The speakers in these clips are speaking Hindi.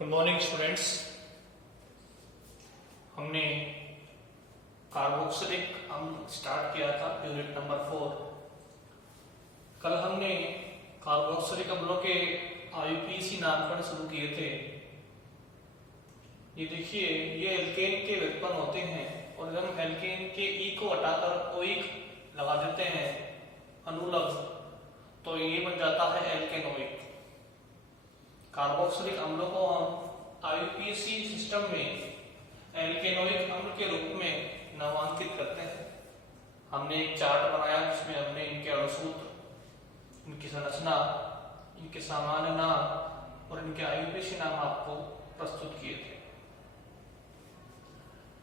Good morning students. हमने कार्बोक्सिलिक अम्ल स्टार्ट किया था यूनिट नंबर 4। कल हमने कार्बोक्सिलिक अम्लों के आईयूपीएसी नामकरण शुरू किए थे। ये देखिए, ये एल्केन के व्युत्पन्न होते हैं और जब हम एल्केन के ई को हटाकर ओइक लगा देते हैं अनुलग्न, तो ये बन जाता है एल्केनोइक। कार्बोक्सिलिक अम्लों को हम आईयूपीएसी सिस्टम में एल्केनोइक अम्ल के रूप में नामांकित करते हैं। हमने एक चार्ट बनाया जिसमें हमने इनके अणुसूत्र, इनकी संरचना, इनके सामान्य नाम और इनके आईयूपीएसी नाम आपको प्रस्तुत किए थे।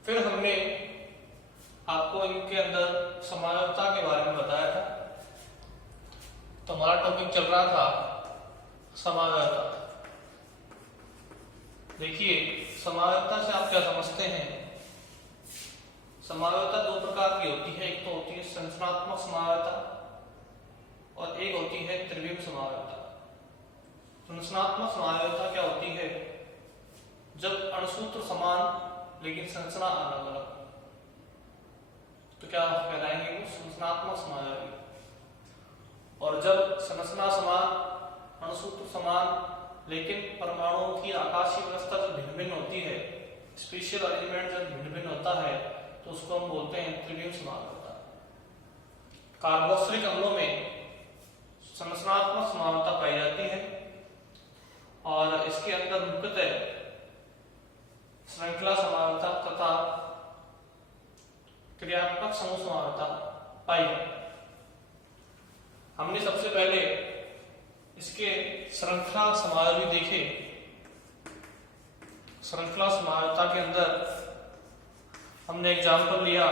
फिर हमने आपको इनके अंदर समानता के बारे में बताया था। तो हमारा टॉपिक चल रहा था समानता। देखिए, समानता से आप क्या समझते हैं? समानता दो प्रकार की होती है। एक तो होती है संरचनात्मक समानता और एक होती है त्रिविम समानता। संरचनात्मक समानता क्या होती है? जब अणुसूत्र समान लेकिन संरचना अलग अलग, तो क्या कहलाएंगे वो? संरचनात्मक समानता। और जब संरचना समान, अणुसूत्र समान लेकिन परमाणुओं की आकाशीय व्यवस्था जब भिन्न भिन्न होती है, स्पेशल अरेंजमेंट जब भिन्न भिन्न होता है, तो उसको हम बोलते हैं त्रिविम समानता। कार्बोक्सिलिक अम्लों में संरचनात्मक समानता पाई जाती है और इसके अंदर मुख्यतः श्रृंखला समानता तथा क्रियात्मक समूह समानता पाई जाती है। हमने सबसे पहले इसके श्रृंखला समानता देखे। श्रृंखला समानता के अंदर हमने एग्जाम्पल लिया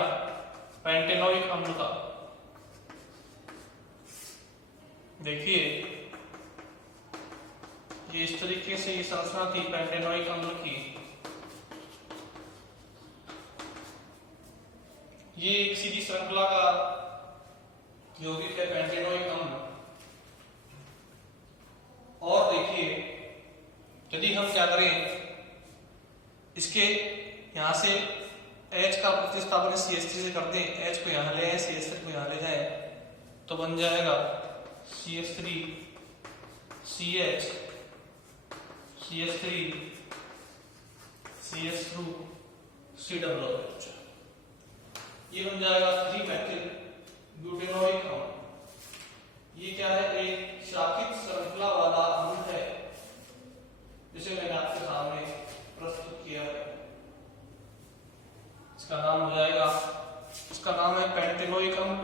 पेंटेनोइक अम्ल का। देखिए, ये इस तरीके से ये संरचना थी पेंटेनोइक अम्ल की। ये एक सीधी श्रृंखला का यौगिक है पेंटेनोइक अम्ल। और देखिए, यदि हम क्या करें, इसके यहां से H का प्रतिस्थापन CH3 से करते हैं, H को यहां ले आए, CH3 को यहां ले जाए, तो बन जाएगा CH3 CH CH3 CH2 COOH। ये बन जाएगा 3-मेथिल ब्यूटेनोइक अम्ल। ये क्या है? एक शाखित श्रृंखला वाला अम्ल है जिसे मैंने आपके सामने प्रस्तुत किया है। इसका नाम हो जाएगा, इसका नाम है पेंटेनोइक अम्ल।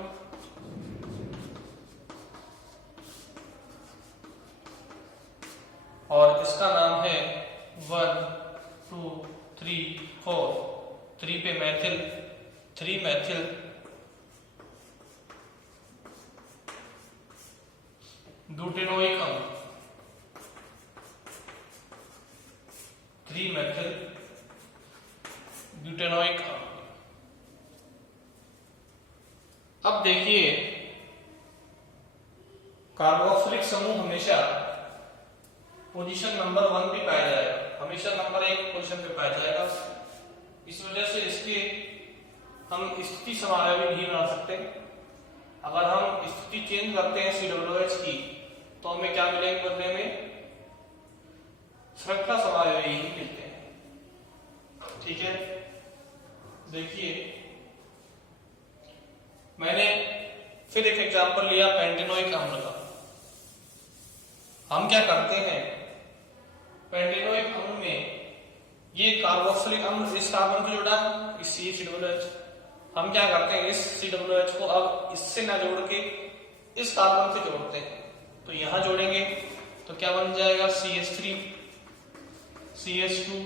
और इसका नाम है 1 2 3 4। 3 पे मैथिल, 3-मेथिल ब्यूटेनोइक अम्ल, 3-मेथिल ब्यूटेनोइक अम्ल। अब देखिए, कार्बोक्सिलिक समूह हमेशा पोजीशन नंबर 1 पे पाया जाएगा, हमेशा नंबर 1 पोजीशन पे पाया जाएगा। इस वजह से इसके हम स्थिति समायोजन नहीं बना सकते। अगर हम स्थिति चेंज करते हैं COOH की, तो हमें क्या मिलेंगे बदले में? श्रृंखला समायोजन ही मिलते हैं। ठीक है, देखिए, मैंने फिर एक एग्जांपल लिया पेंटेनोइक अम्ल का। हम क्या करते हैं, पेंटेनोइक अम्ल में ये कार्बोक्सिलिक अम्ल इस कार्बन को जोड़ा है, इस CH2OH। हम क्या करते हैं, इस COOH को अब इससे ना जोड़ के इस कार्बन से जोड़ते हैं। तो यहां जोड़ेंगे तो क्या बन जाएगा? CH3 CH2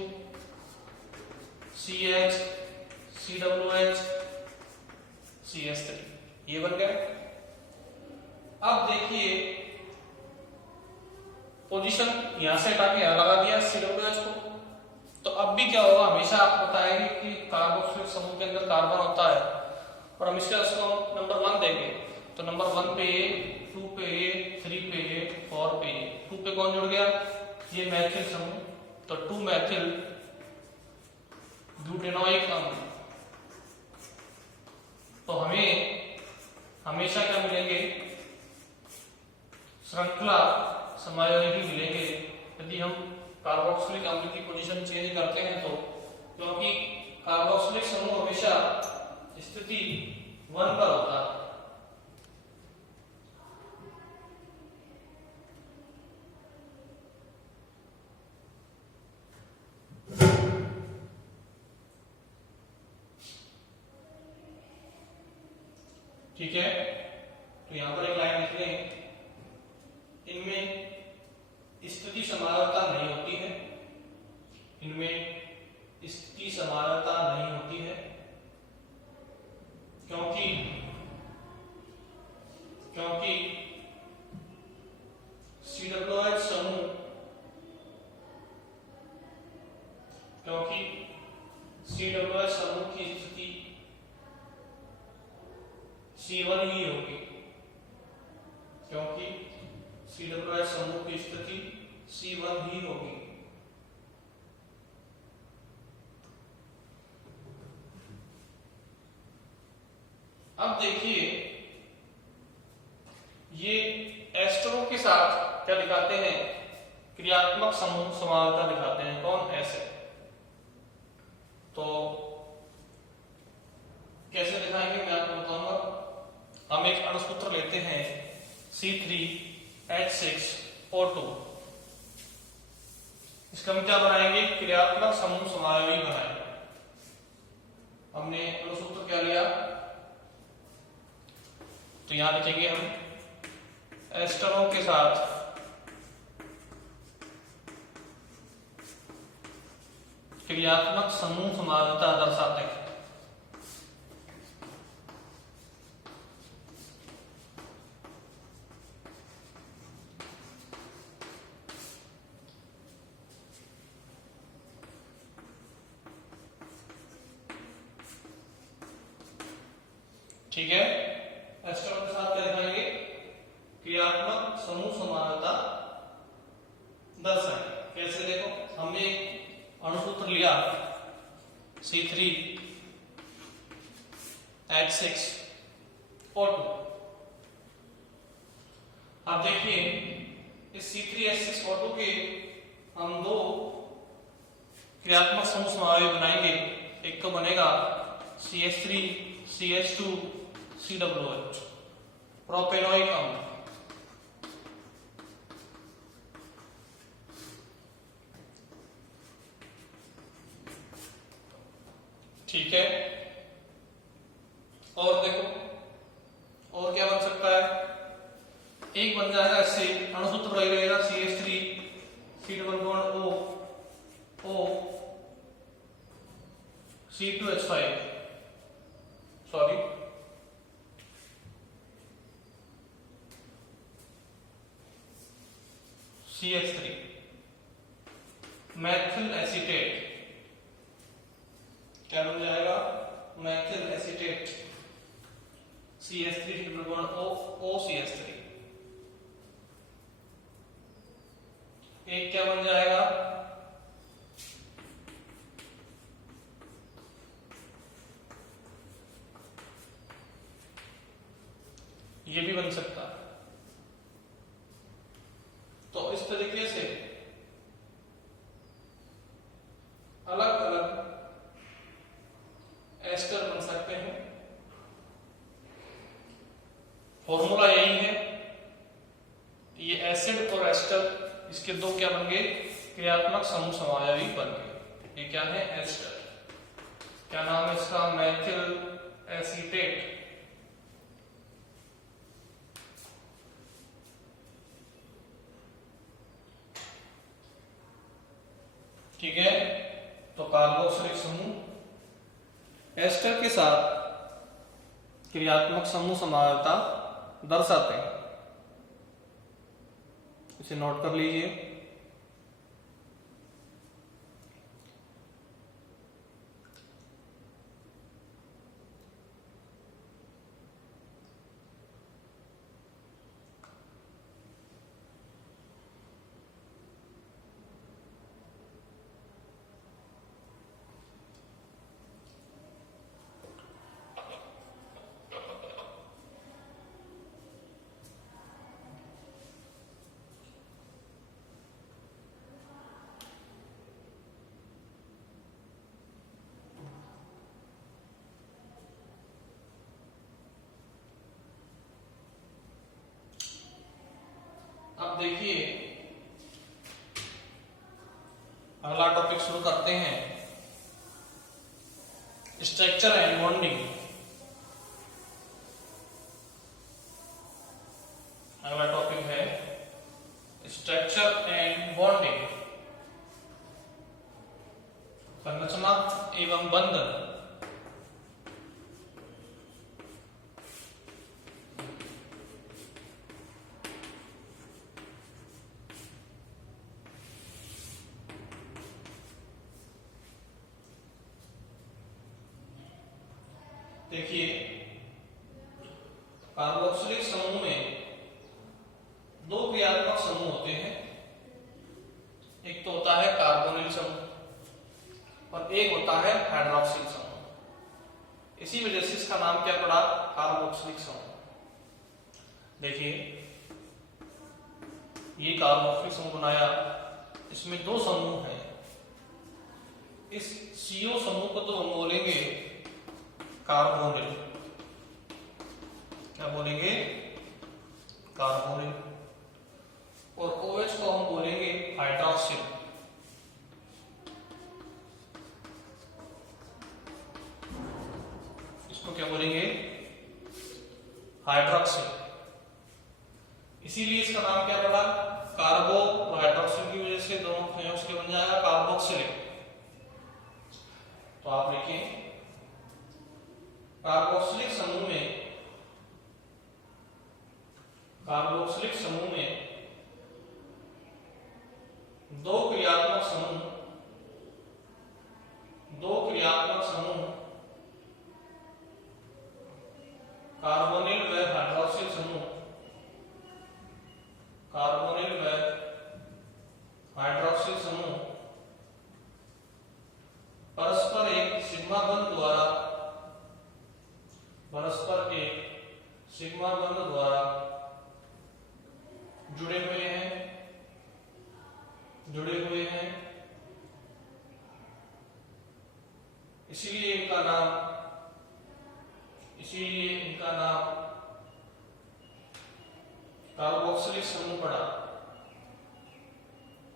CH COOH CH3। ये बन गया। अब देखिए, पोजीशन यहां से हटा के यहां लगा दिया COOH को, तो अब भी क्या होगा? हमेशा आपको बताएंगे कि कार्बोक्सिलिक समूह के अंदर कार्बन होता है और हम इसका नंबर 1 देंगे, तो नंबर 1 पे A, 2 पे A, 3 पे A, 4 पे A। 2 पे कौन जुड़ गया? ये मैथिल समूह तो 2 मैथिल ब्यूटेनोइक अम्ल। तो हमें हमेशा क्या मिलेंगे, श्रृंखला समायोगी मिलेंगे यदि हम कार्बोक्सिलिक अम्ल की पोजीशन चेंज करते हैं तो, क्योंकि कार्बोक्सिलिक समूह हमेशा स्थिति 1 पर होता है। ठीक है, तो यहां पर एक लाइन लिख लें, इनमें स्थिति समानता नहीं होती है, इनमें स्थिति समानता नहीं होती है क्योंकि COOH समूह की स्थिति C1 ही होगी, क्योंकि COOH समूह की स्थिति C1 ही होगी। अब देखिए, ये एस्टरों के साथ क्या दिखाते हैं, क्रियात्मक समूह समानता दिखाते हैं। कौन? ऐसे। तो कैसे दिखाएंगे मैं आपको बताऊंगा। हम एक अणुसूत्र लेते हैं C3H6O2। इसका हम क्या बनाएंगे, क्रियात्मक समूह समायोगी बनाएंगे। हमने अणुसूत्र क्या लिया, तो यहां लिखेंगे हम एस्टरों के साथ क्रियात्मक समूह समानता दर्शाते हैं। ठीक है, एस्टरों के साथ क्या दिखाएंगे, क्रियात्मक समूह समानता दर्शाएंगे। कैसे? देखो, हमने एक अणुसूत्र लिया C3H6O2। अब देखिए, इस C3H6O2 के हम 2 क्रियात्मक समूह समायोगी बनाएंगे। एक तो बनेगा CH3CH2COOH, प्रोपेनोइक अम्ल। ठीक है, और देखो, और क्या बन सकता है, एक बन जाएगा इससे अणुसूत्र रहेगा CH3 C double bond O C2H5, sorry, CH3 Maithil acetate. क्या बन जाएगा, Maithil acetate CH3 double bond OCH3। एक क्या बन जाएगा, ये भी बन सकता है। तो इस तरीके से अलग अलग एस्टर बन सकते हैं। फॉर्मूला यही है, ये एसिड और एस्टर, इसके 2 क्या बन गए, क्रियात्मक समूह समायोगी बन गए। ये क्या है, एस्टर। क्या नाम है इसका, मैथिल एसीटेट। ठीक है, तो कार्बोक्सिलिक समूह एस्टर के साथ क्रियात्मक समूह समानता दर्शाते हैं। इसे नोट कर लीजिए। अब देखिए अगला टॉपिक शुरू करते हैं, स्ट्रक्चर एंड बॉन्डिंग। अगला टॉपिक है स्ट्रक्चर एंड बॉन्डिंग, संरचना एवं बंधन। देखिए कार्बोक्सिलिक समूह में दो क्रियात्मक समूह होते हैं, एक तो होता है कार्बोनिल समूह और एक होता है हाइड्रोक्सिल समूह। इसी वजह से इसका नाम क्या पड़ा, कार्बोक्सिलिक समूह। देखिए ये कार्बोक्सिलिक समूह बनाया, इसमें दो समूह हैं। इस CO समूह को तो हम बोलेंगे कार्बोनिल, क्या बोलेंगे, कार्बोनिल, और OH को हम बोलेंगे हाइड्रोक्सिल। इसको क्या बोलेंगे, हाइड्रोक्सिल। इसीलिए इसका नाम क्या पड़ा, कार्बो और हाइड्रोक्सिल की वजह से दोनों संयोग से बन जाएगा कार्बोक्सिलिक। तो आप लिखिए कार्बोक्सिलिक समूह में दो क्रियात्मक समूह कार्बोनिल व हाइड्रोक्सिल समूह, कार्बोनिल व हाइड्रोक्सिल समूह परस्पर एक सिग्मा बंध द्वारा जुड़े हुए हैं। इसीलिए इनका नाम कार्बोक्सिलिक समूह पड़ा।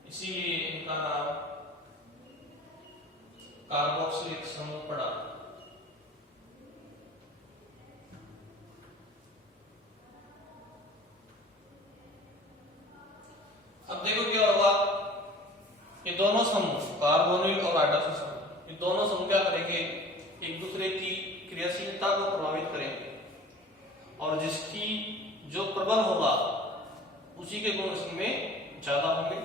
इसीलिए इनका नाम कार्बोक्सिलिक समूह पड़ा। अब देखो क्या होगा, ये दोनों समूह कार्बोनिल और हाइड्रोक्सिल समूह, ये दोनों समूह क्या करेंगे, एक दूसरे की क्रियाशीलता को प्रभावित करेंगे और जिसकी जो प्रबल होगा उसी के गुण इसमें ज्यादा होंगे।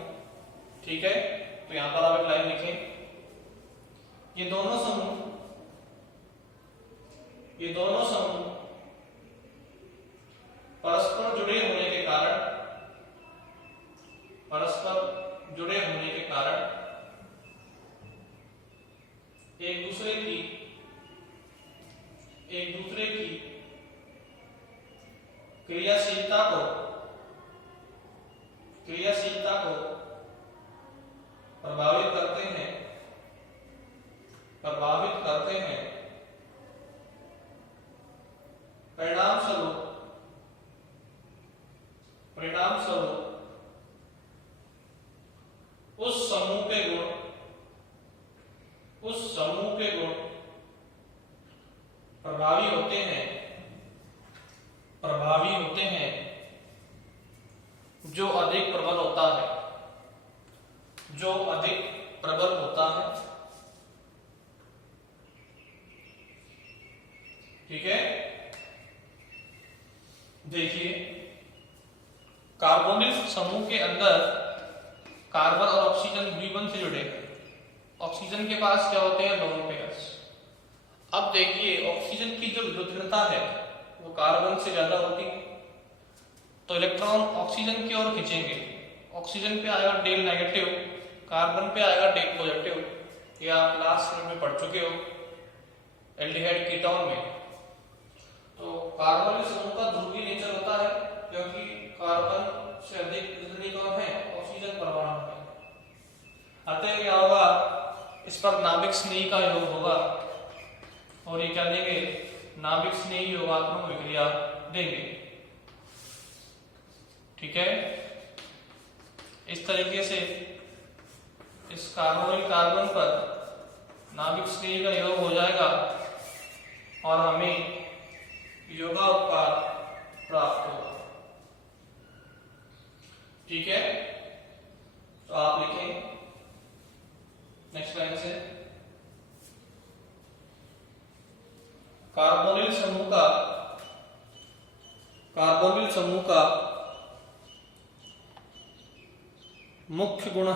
ठीक है, तो यहां पर आप एक लाइन लिखें, ये दोनों समूह परस्पर जुड़े होने के कारण एक दूसरे की क्रियाशीलता को प्रभावित करते हैं। परिणाम स्वरूप उस समूह के गुण प्रभावी होते हैं जो अधिक प्रबल होता है। ठीक है, देखिए कार्बोनिल समूह के अंदर कार्बन और ऑक्सीजन द्विबंध से जुड़े हैं। ऑक्सीजन के पास क्या होते हैं, लोन पेयर्स। अब देखिए ऑक्सीजन की जो विद्युत है वो कार्बन से ज्यादा होती है, तो इलेक्ट्रॉन ऑक्सीजन की ओर खींचेंगे। ऑक्सीजन पे आएगा डेल नेगेटिव, कार्बन पे आएगा डेल पॉजिटिव। या आप लास्ट में पढ़ चुके हो एल्डिहाइड कीटोन में। तो कार्बोनिल समूह का ध्रुवीय नेचर होता है क्योंकि कार्बन से अधिक इलेक्ट्रॉन है, ऑक्सीजन परमाणु है। अतः क्या होगा, इस पर नाभिक स्नेही का योग होगा और ये क्या देंगे, नाभिक स्नेही योगात्मक विक्रिया देंगे। ठीक है, इस तरीके से इस कार्बोनिल कार्बन पर नाभिक स्नेही का योग हो जाएगा और हमें योगा उत्पाद प्राप्त होगा। ठीक है, तो आप लिखें नेक्स्ट लाइन से, कार्बोनिल समूह का मुख्य गुण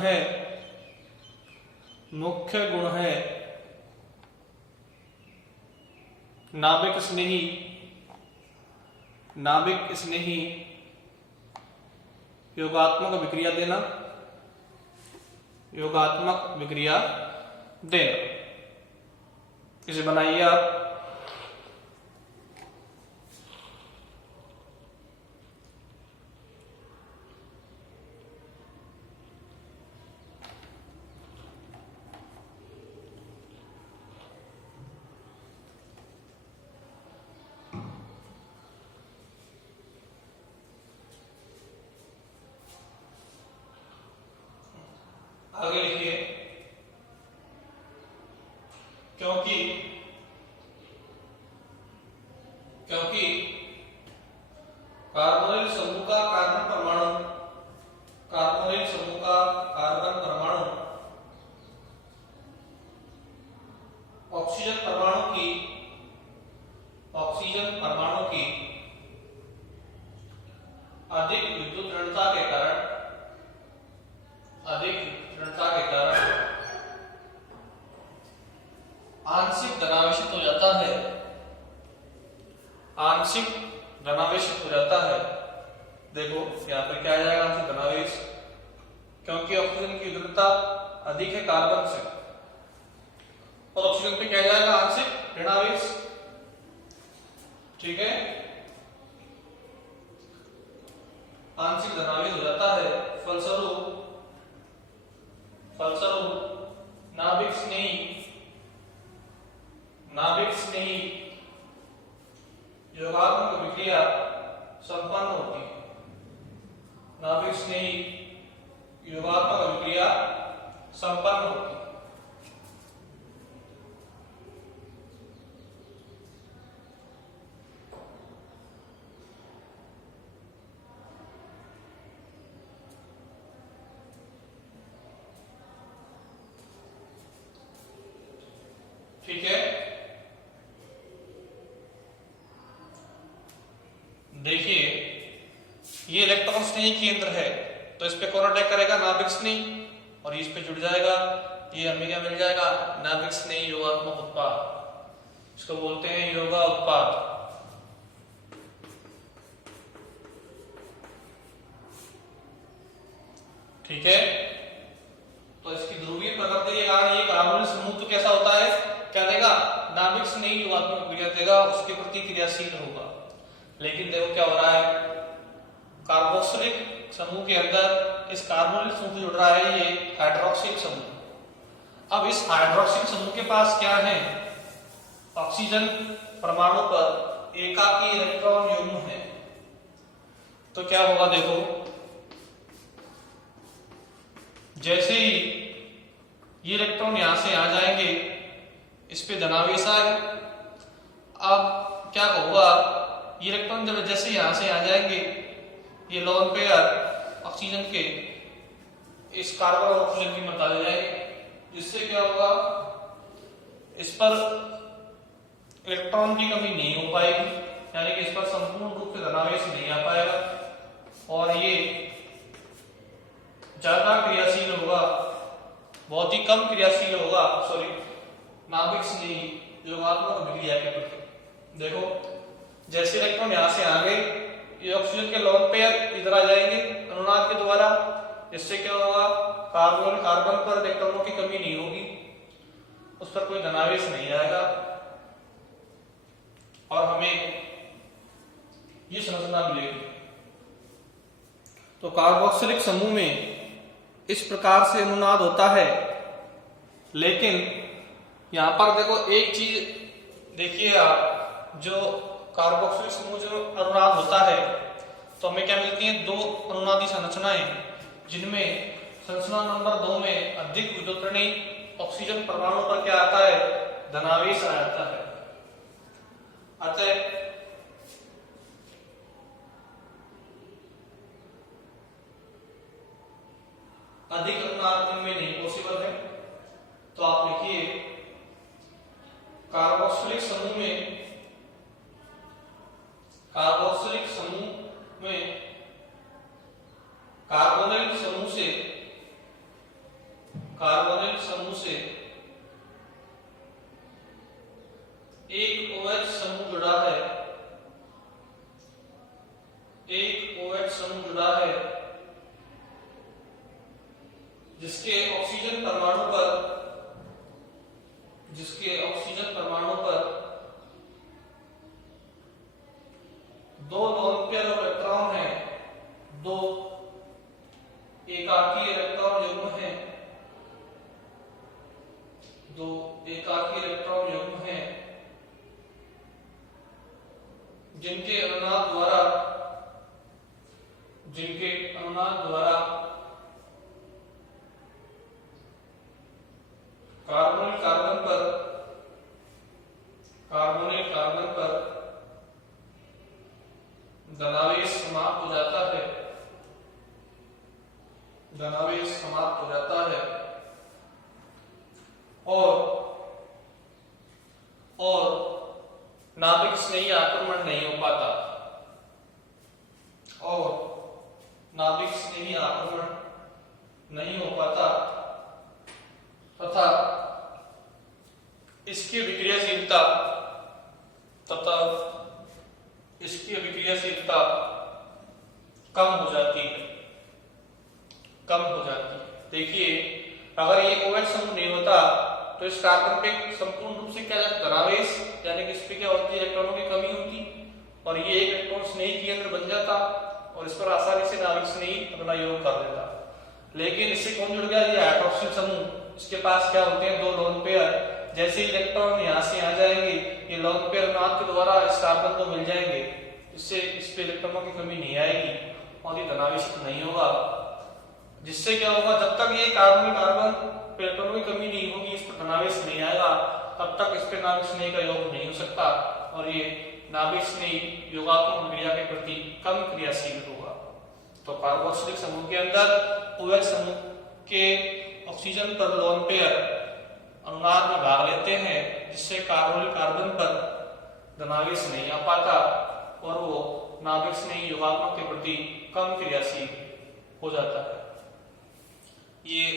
है नाभिक स्नेही योगात्मक विक्रिया देना। इसे बनाइए आप। आगे लिखिए, क्योंकि कार्बोनिल समूह का कार्बन परमाणु ऑक्सीजन परमाणु की अधिक विद्युत ऋणता के कारण आंशिक धनावेशित हो जाता है। देखो यहाँ पे क्या आ जाएगा, आंशिक धनावेश, क्योंकि ऑक्सीजन की विद्युतता अधिक है कार्बन से, और ऑक्सीजन पे क्या जाएगा, आंशिक ऋणावेश। ठीक है, आंशिक धनावेश हो जाता है। फलस्वरूप नाभिक स्नेही योगात्मक विक्रिया संपन्न होती है। नाभिक स्नेही योगात्मक विक्रिया संपन्न होती है। ठीक है, देखिए ये इलेक्ट्रॉन स्नेही केंद्र है, तो इस पे कौन अटैक करेगा, नाभिक स्नेही, और इस पे जुड़ जाएगा, ये हमें क्या मिल जाएगा, नाभिक स्नेही योगात्मक उत्पाद। इसको बोलते हैं योगा उत्पाद। ठीक है, तो इसकी ध्रुवीय प्रकृति के कारण ये कार्बोनिल समूह तो कैसा होता है, क्या देगा, नाभिक स्नेही योगात्मक विक्रिया देगा, उसके प्रति क्रियाशील होगा। लेकिन देखो क्या हो रहा है, कार्बोक्सिलिक समूह के अंदर इस कार्बोनिल समूह से जुड़ रहा है ये हाइड्रोक्सिल समूह। अब इस हाइड्रोक्सिल समूह के पास क्या है, ऑक्सीजन परमाणु पर एकाकी इलेक्ट्रॉन युग्म है। तो क्या होगा, देखो जैसे ही ये इलेक्ट्रॉन यहां से आ जाएंगे, इस पे धनावेश आए। अब क्या होगा, ये इलेक्ट्रॉन जब जैसे यहां से आ जाएंगे, ये लोन पेयर ऑक्सीजन के इस कार्बन और ऑक्सीजन की मदद ले जाएंगे, जिससे क्या होगा, इस पर इलेक्ट्रॉन की कमी नहीं हो पाएगी, यानी कि इस पर संपूर्ण रूप से धनावेश नहीं आ पाएगा, और ये ज्यादा क्रियाशील होगा, बहुत ही कम क्रियाशील होगा, नाभिक स्नेही योगात्मक विक्रिया के प्रति। देखो जैसे इलेक्ट्रॉन यहां से आ गए, ये ऑक्सीजन के लोन पेयर इधर आ जाएंगे अनुनाद के द्वारा, इससे क्या होगा, कार्बन पर इलेक्ट्रॉनों की कमी नहीं होगी, उस पर कोई धनावेश नहीं आएगा, और हमें ये संरचना मिलेगी। तो कार्बोक्सिलिक समूह में इस प्रकार से अनुनाद होता है। लेकिन यहां पर देखो एक चीज देखिए आप, जो कार्बोक्सिलिक समूह जो अनुनाद होता है, तो हमें क्या मिलती है, दो अनुनादी संरचनाएं। जिनमें संरचना नंबर 2 में अधिक विद्युतणी ऑक्सीजन परमाणु पर क्या आता है, धनावेश आ जाता है। अतः अधिक अनुनाद इनमें नहीं पॉसिबल है। तो आप लिखिए कार्बोक्सिलिक समूह में कार्बोनिल समूह से एक OH समूह जुड़ा है, एक OH समूह जुड़ा है जिसके ऑक्सीजन परमाणु पर 2 लोन पेयर इलेक्ट्रॉन है, 2 एकाकी इलेक्ट्रॉन युग्म हैं, 2 एकाकी इलेक्ट्रॉन युग्म हैं जिनके अनुनाद द्वारा कार्बोनिल कार्बन पर धनावेश समाप्त हो जाता है, और नाभिक स्नेही आक्रमण नहीं हो पाता, तथा इसकी अभिक्रियाशीलता कम हो जाती है। देखिए अगर ये OH समूह नहीं होता तो इस कार्बन पे संपूर्ण रूप से क्या धनावेश यानी कि इस पे क्या होती है, इलेक्ट्रॉनों की कमी होती और ये एक इलेक्ट्रॉन स्नेही केंद्र बन जाता और इस पर आसानी से नाभिक स्नेही अपना योग कर देता। लेकिन इससे कौन जुड़ गया, ये हाइड्रोक्सिल समूह, इसके पास क्या होते हैं 2 लोन पेयर। जैसे ही इलेक्ट्रॉन यहाँ से आ जाएंगे ये लोन पेयर नाद के द्वारा इस कार्बन को मिल जाएंगे, इससे इस पे इलेक्ट्रॉनों की कमी नहीं आएगी और ये धनावेशित नहीं होगा। जिससे क्या होगा, जब तक ये कार्बन इलेक्ट्रॉनों की कमी नहीं होगी, इस पर धनावेश नहीं आएगा, तब तक इस पे नाभिक स्नेही का योग नहीं हो सकता और ये नाभिक स्नेही योगात्मक क्रिया के प्रति कम क्रियाशील होगा। तो कार्बोक्सिलिक समूह के अंदर OH समूह के ऑक्सीजन पर लोन पेयर अनुनाद में भाग लेते हैं, जिससे कार्बोनिल कार्बन पर धनावेश नहीं आ पाता और वो नाभिक स्नेही योगात्मक के प्रति कम क्रियाशील हो जाता है। ये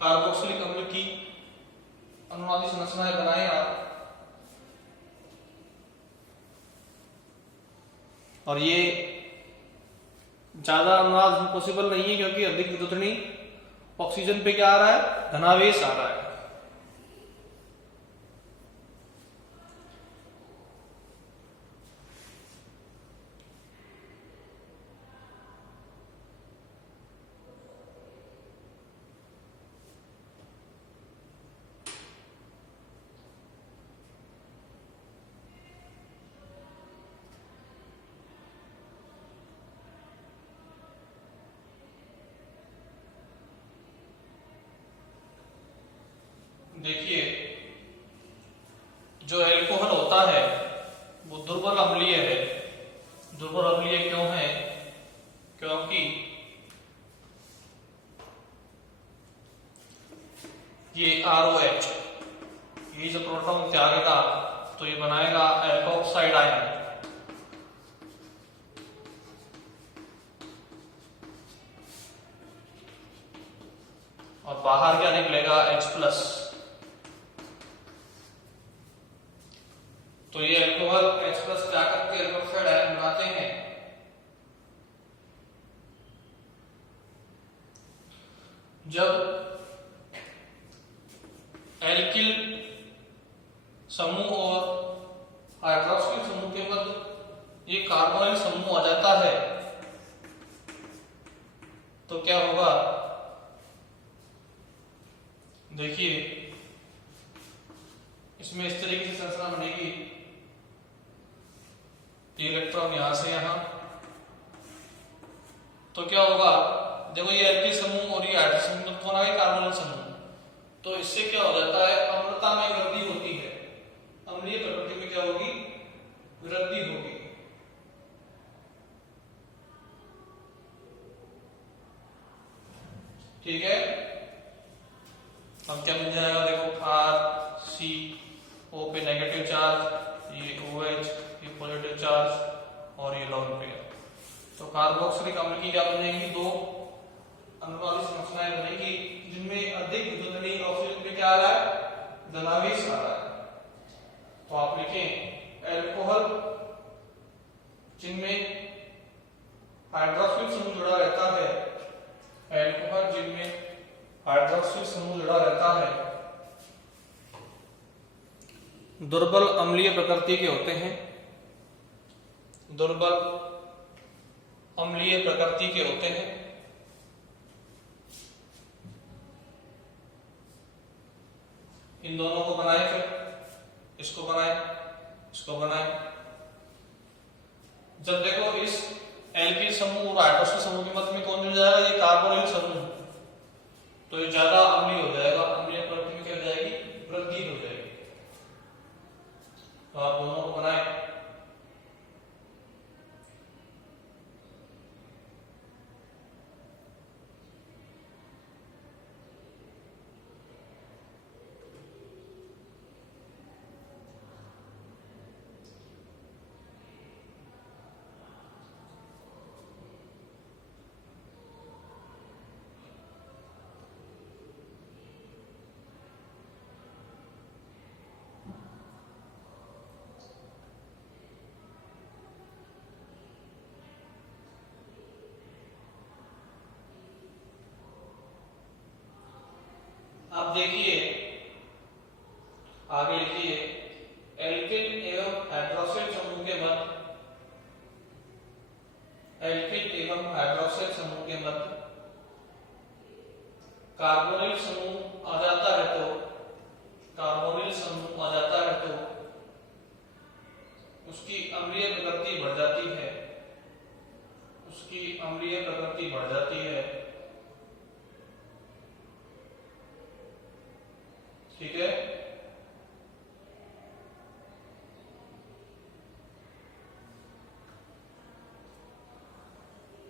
कार्बोक्सिलिक अम्ल की अनुनादी संरचनाएं बनाए आप, और ये ज्यादा अनुनाद पॉसिबल नहीं है क्योंकि अधिक विद्युतणी ऑक्सीजन पे क्या आ रहा है, धनावेश आ रहा है। देखिए जो एल्कोहल होता है वो दुर्बल अम्लीय है। दुर्बल अम्लीय क्यों है? क्योंकि ये ROH, ये जो प्रोटॉन त्यागेगा तो ये बनाएगा एल्कोक्साइड आयन, और बाहर क्या निकलेगा H+। तो ये अल्कोहल H+ क्या करके एल्कोक्साइड आयन बनाते हैं। जब एल्किल समूह और हाइड्रोक्सिल समूह के मध्य ये कार्बोनिल समूह आ जाता है तो क्या होगा, देखिए इसमें इस तरीके से संरचना बनेगी, इलेक्ट्रॉन यहां से यहां, तो क्या होगा, देखो ये एल्किल समूह समूह कौन आ गए, कार्बोनिल समूह। तो इससे क्या हो जाता है, अम्लता में वृद्धि होती है, अम्लीय प्रकृति में क्या होगी, वृद्धि होगी। ठीक है, हम क्या मिल जाएगा, देखो आर सी ओ पे नेगेटिव चार्ज, ये OH, ये पॉजिटिव चार्ज और ये लोन पेयर। तो कार्बोक्सिलिक अम्ल की क्या बनेगी, दो अनुपाती संरचनाएं बनेगी जिनमें अधिक विद्युतनी ऑक्सीजन पे क्या आ रहा है, धनावेश आ रहा है। तो आप लिखें एल्कोहल जिनमें हाइड्रोक्सिल समूह जुड़ा रहता है, एल्कोहल जिनमें हाइड्रोक्सिल समूह जुड़ा रहता है, दुर्बल अम्लीय प्रकृति के होते हैं, दुर्बल अम्लीय प्रकृति के होते हैं। इन दोनों को बनाए, फिर इसको बनाए, इसको बनाए। जब देखो इस एल्किल समूह और हाइड्रोक्सिल समूह के मध्य में कौन जुड़ जाएगा, ये कार्बोनिल समूह, तो ये ज्यादा अम्लीय हो जाएगा, अम्लीय प्रकृति में क्या हो जाएगी, वृद्धि हो जाएगी। तो आप दोनों को बनाए। अब देखिए आगे लिखिए, एल्किल एवं हाइड्रोक्सिल समूह के मध्य, एल्किल एवं हाइड्रोक्सिल समूह के मध्य कार्बोनिल समूह आ जाता है, तो कार्बोनिल समूह आ जाता है तो उसकी अम्लीय प्रकृति बढ़ जाती है, उसकी अम्लीय प्रकृति बढ़ जाती है। ठीक है,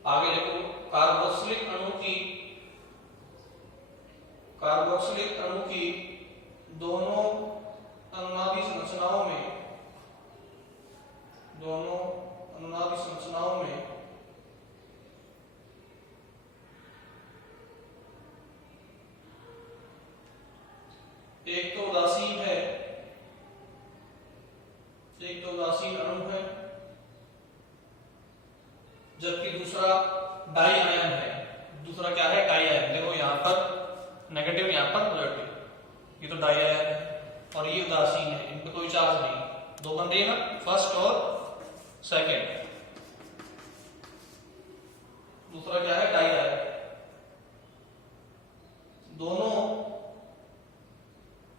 आगे देखो कार्बोक्सिलिक अणु की दोनों अनुनादी संरचनाओं में, दोनों अनुनादी संरचनाओं में एक तो उदासीन है, एक तो उदासीन अणु है, जबकि दूसरा डाई आयन है। दूसरा क्या है, डाई आयन। देखो यहाँ पर नेगेटिव, यहाँ पर पॉजिटिव, ये तो डाई आयन है और ये उदासीन है, इनका कोई चार्ज नहीं। दो बन रही है ना, फर्स्ट और सेकंड। दूसरा क्या है, डाई आयन। दोनों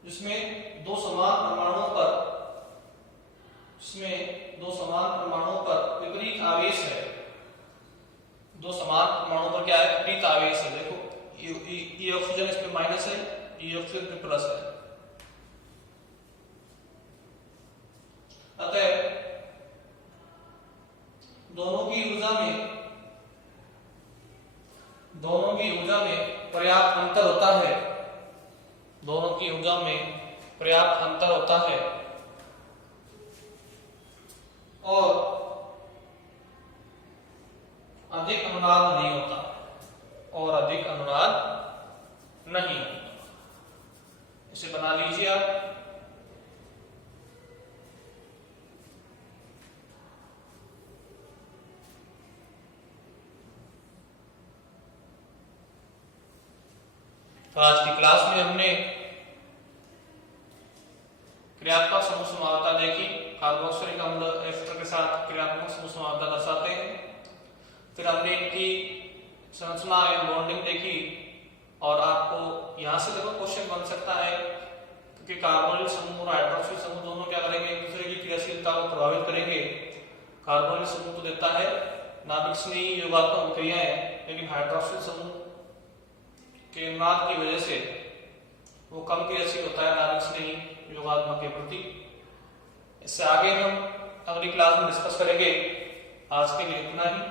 जिसमें दो समान परमाणुओं पर, जिसमें दो समान परमाणुओं पर विपरीत आवेश है, दो समान परमाणुओं पर क्या है, विपरीत आवेश है। देखो ये ऑक्सीजन इस पे माइनस है, ये ऑक्सीजन पे प्लस है। अतः दोनों की ऊर्जा में पर्याप्त अंतर होता है, दोनों की ऊर्जा में पर्याप्त अंतर होता है और अधिक अनुनाद नहीं होता, और अधिक अनुनाद नहीं होता। इसे बना लीजिए आप। तो आज की क्लास में हमने क्रियात्मक समूह समावता देखी। कार्बोक्सिलिक अम्ल एस्टर के साथ क्रियात्मक समूह समावता दर्शाते हैं। फिर हमने इनकी संरचना एवं बॉन्डिंग देखी, और आपको यहां से देखो क्वेश्चन बन सकता है, क्योंकि कार्बोनिल समूह और हाइड्रोक्सिल समूह दोनों क्या करेंगे, एक दूसरे की क्रियाशीलता को प्रभावित करेंगे। कार्बोनिल समूह तो देता है नाभिक स्नेही योगात्मक क्रियाएं, लेकिन हाइड्रोक्सिल समूह के अनुनाद की वजह से वो कम क्रियाशील होता है नाभिक स्नेही योगात्मक के प्रति। इससे आगे हम अगली क्लास में डिस्कस करेंगे। आज के लिए इतना ही।